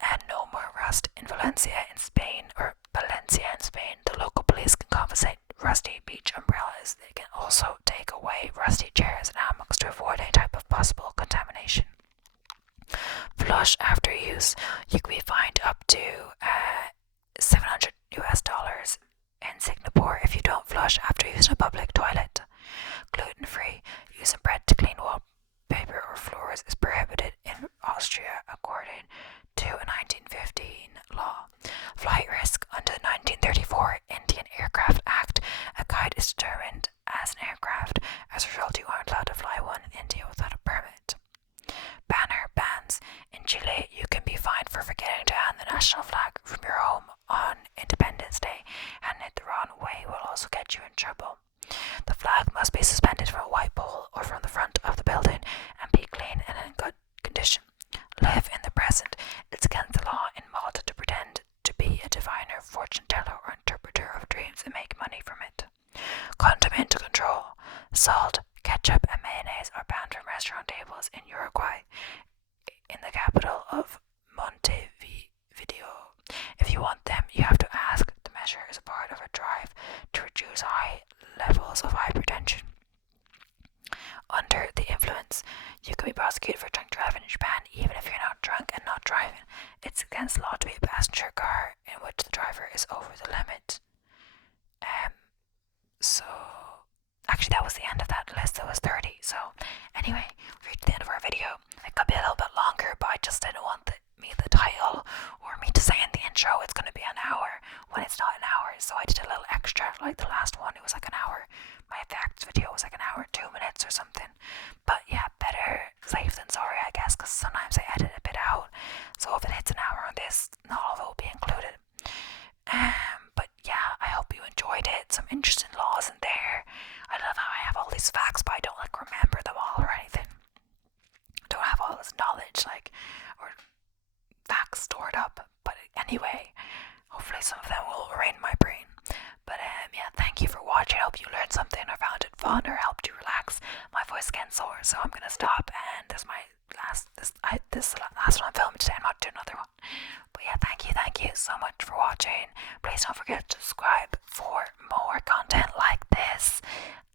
And no more rust in Valencia in Spain. The local police can confiscate rusty beach umbrellas. They can also take away rusty chairs and hammocks to avoid any type of possible contamination. Flush after use. You can be fined up to $700 in Singapore if you don't flush after using a public toilet. Gluten-free. Using bread to clean wallpaper or floors is prohibited in Austria according to a 1915 law. Flight risk. Under the 1934 Indian Aircraft Act, a kite is determined as an aircraft. As a result, you aren't allowed to fly one in India without a permit. Banner bans. In Chile, you can be fined for forgetting to hang the national flag from your home on Independence Day, and it the wrong way will also get you in trouble. The flag must be suspended from a white pole or from the front of the building and be clean and in good condition. Live in the present. It's against the law in Malta to pretend to be a diviner, fortune teller, or interpreter of dreams and make money from it. Condiment control. Salt, ketchup, and mayonnaise are banned from restaurant tables in Uruguay, in the capital of Montevideo. If you want them, you have to ask. The measure is a part of a drive to reduce high levels of hypertension. Under the influence. You can be prosecuted for drunk driving in Japan even if you're not drunk and not driving. It's against the law to be a passenger car in which the driver is over the limit. So actually that was the end of that list. There was 30. So anyway, we reached the end of our video. It could be a little bit longer, but I just didn't want the title or me to say in the intro it's going to be an hour when it's not an hour. So I did a little extra, like the last one. It was like an hour. My effects video was like an hour, 2 minutes or something. But yeah, better safe than sorry, I guess, because sometimes I edit a bit out. So if it hits an hour on this, not all of it will be included. But yeah, I hope you enjoyed it. Some interesting laws in there. I love how I have all these facts, but I don't like remember them all or anything. I don't have all this knowledge, or facts stored up. But anyway, hopefully some of them will remain in my brain. But yeah, thank you for watching. I hope you learned something or found it fun or helped you relax. My voice is getting sore, so I'm gonna stop. And this is the last one I'm filming today. I'm not doing another one. But yeah, thank you so much for watching. Please don't forget to subscribe for more content like this.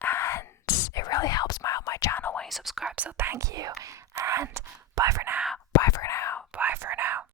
And it really helps me out my channel when you subscribe. So thank you, and bye for now.